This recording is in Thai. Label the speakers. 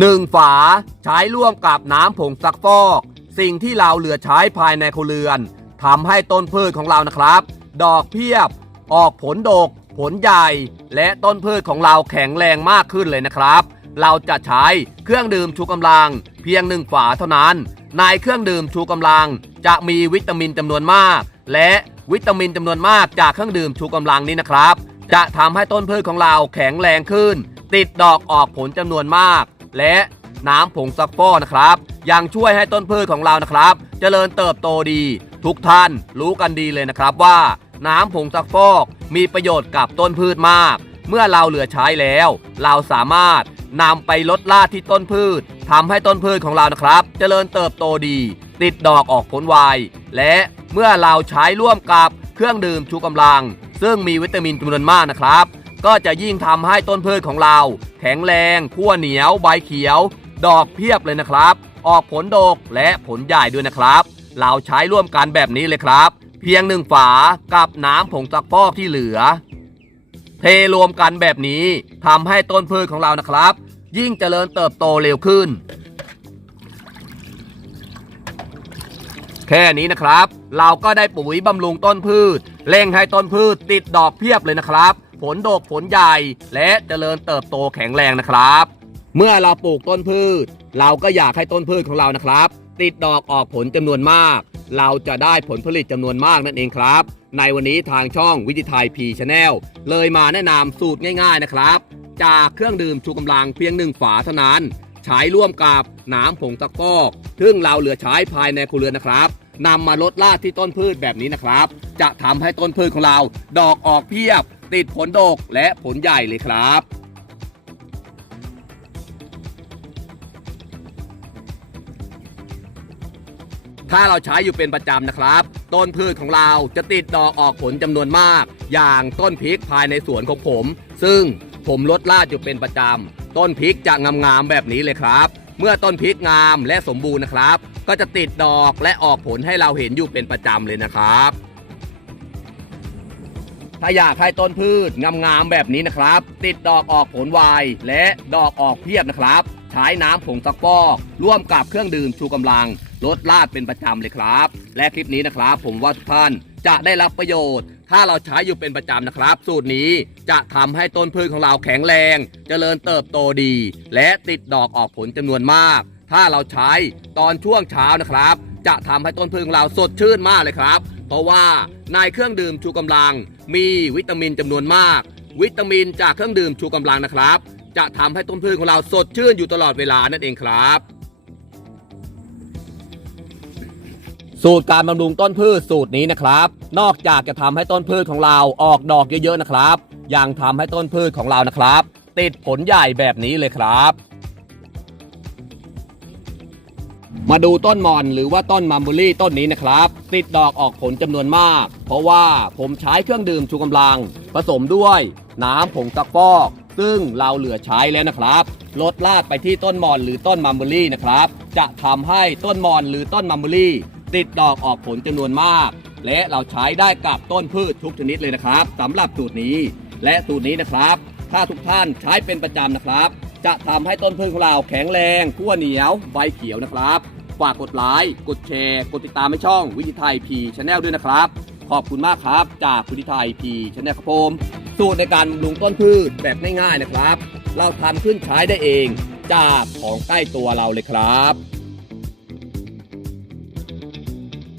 Speaker 1: หนึ่งฝาใช้ร่วมกับน้ำผงซักฟอก สิ่งที่เราเหลือใช้ภายในครัวเรือนทำให้ต้นพืชของเรานะครับ ดอกเพียบ ออกผลดก ผลใหญ่ และต้นพืชของเราแข็งแรงมากขึ้นเลยนะครับ เราจะใช้เครื่องดื่มชูกำลัง เพียงหนึ่งฝาเท่านั้น ในเครื่องดื่มชูกำลัง จะมีวิตามินจำนวนมาก และวิตามินจำนวนมากจากเครื่องดื่มชูกำลังนี้นะครับ จะทำให้ต้นพืชของเราแข็งแรงขึ้น ติดดอกออกผลจำนวนมาก และน้ำผงซักฟอกนะครับ ยังช่วยให้ต้นพืชของเรานะครับเจริญเติบโตดี ทุกท่านรู้กันดีเลยนะครับว่า น้ำผงซักฟอก มีประโยชน์กับต้นพืชมาก เมื่อเราเหลือใช้แล้ว เราสามารถนำไปลดลาดที่ต้นพืชทำให้ต้นพืชของเรานะครับ เจริญเติบโตดี ติดดอกออกผลไวและเมื่อเราใช้ร่วมกับเครื่องดื่มชูกำลัง ซึ่งมีวิตามินจำนวนมากนะครับ ก็จะยิ่งทำให้ต้นพืชของเรา แข็งแรงขั้วเหนียวใบเขียว ดอกเพียบเลยนะครับ ออกผลดกและผลใหญ่ด้วยนะครับ เราใช้ร่วมกันแบบนี้เลยครับ เพียงหนึ่งฝากับน้ำผงซักฟอกที่เหลือ เทรวมกันแบบนี้ทำให้ต้นพืชของเรานะครับ ยิ่งเจริญเติบโตเร็วขึ้น แค่นี้นะครับ เราก็ได้ปุ๋ยบำรุงต้นพืชเร่งให้ต้นพืชติดดอกเพียบเลยนะครับ ผลดกผลใหญ่และเจริญเติบโตแข็งแรงนะครับ เมื่อเราปลูกต้นพืช เราก็อยากให้ต้นพืชของเรานะครับ ติดดอกออกผลจำนวนมาก เราจะได้ผลผลิตจำนวนมากนั่นเองครับ ในวันนี้ทางช่องวิจิไทยพีชาแนลเลยมาแนะนำสูตรง่าย ๆนะครับ จากเครื่องดื่มชูกำลังเพียงหนึ่งฝาเท่านั้น ใช้ร่วมกับน้ำผงซักอกซึ่งเราเหลือใช้ภายในครัวเรือนนะครับนำมาลดลาดที่ต้นพืชแบบนี้นะครับ จะทำให้ต้นพืชของเรา ดอกออกเพียบ ติดผลดกและผลใหญ่เลยครับ ถ้าเราใช้อยู่เป็นประจำนะครับ ต้นพืชของเราจะติดดอกออกผลจำนวนมาก อย่างต้นพริกภายในสวนของผม ซึ่งผมลดลาดอยู่เป็นประจำต้นพริกจะงามๆแบบนี้เลยครับ เมื่อต้นพริกงามและสมบูรณ์นะครับ ก็จะติดดอกและออกผลให้เราเห็นอยู่เป็นประจำเลยนะครับ ถ้าอยากให้ต้นพืชงามๆแบบนี้นะครับ ติดดอกออกผลไวและดอกออกเพียบนะครับ ใช้น้ำผงซักฟอก ร่วมกับเครื่องดื่มชูกำลัง ลดลาดเป็นประจำเลยครับ และคลิปนี้นะครับ ผมว่าทุกท่านจะได้รับประโยชน์ ถ้าเราใช้อยู่เป็นประจำนะครับ สูตรนี้จะทำให้ต้นพืชของเราแข็งแรงเจริญเติบโตดี และติดดอกออกผลจำนวนมาก ถ้าเราใช้ตอนช่วงเช้านะครับ จะทำให้ต้นพืชของเราสดชื่นมากเลยครับ เพราะว่าในเครื่องดื่มชูกำลัง มีวิตามินจำนวนมาก วิตามินจากเครื่องดื่มชูกำลังนะครับ จะทำให้ต้นพืชของเราสดชื่นอยู่ตลอดเวลานั่นเองครับ สูตรการบำรุงต้นพืชสูตรนี้นะครับ นอกจากจะทำให้ต้นพืชของเราออกดอกเยอะๆนะครับ ยังทำให้ต้นพืชของเรานะครับ ติดผลใหญ่แบบนี้เลยครับ มาดูต้นมอนหรือว่าต้นมัมบอรี่ต้นนี้นะครับ ติดดอกออกผลจำนวนมาก เพราะว่าผมใช้เครื่องดื่มชูกำลัง ผสมด้วย น้ำผงซักฟอก ซึ่งเราเหลือใช้แล้วนะครับลดลาดไปที่ต้นมอนหรือต้นมัมบอรี่นะครับ จะทำให้ต้นมอนหรือต้นมัมบอรี่ ติดดอกออกผลจำนวนมาก และเราใช้ได้กับต้นพืชทุกชนิดเลยนะครับสำหรับสูตรนี้ และสูตรนี้นะครับ ถ้าทุกท่านใช้เป็นประจำนะครับ จะทำให้ต้นพืชของเราแข็งแรงขั้วเหนียวใบเขียวนะครับฝากกดไลค์กดแชร์กดติดตามให้ช่องวิธีไทยพีชาแนลด้วยนะครับ ขอบคุณมากครับ จากวิธีไทยพีชาแนลครับผมสูตรในการบำรุงต้นพืชแบบง่ายๆนะครับ เราทำขึ้นใช้ได้เองจากของใกล้ตัวเราเลยครับ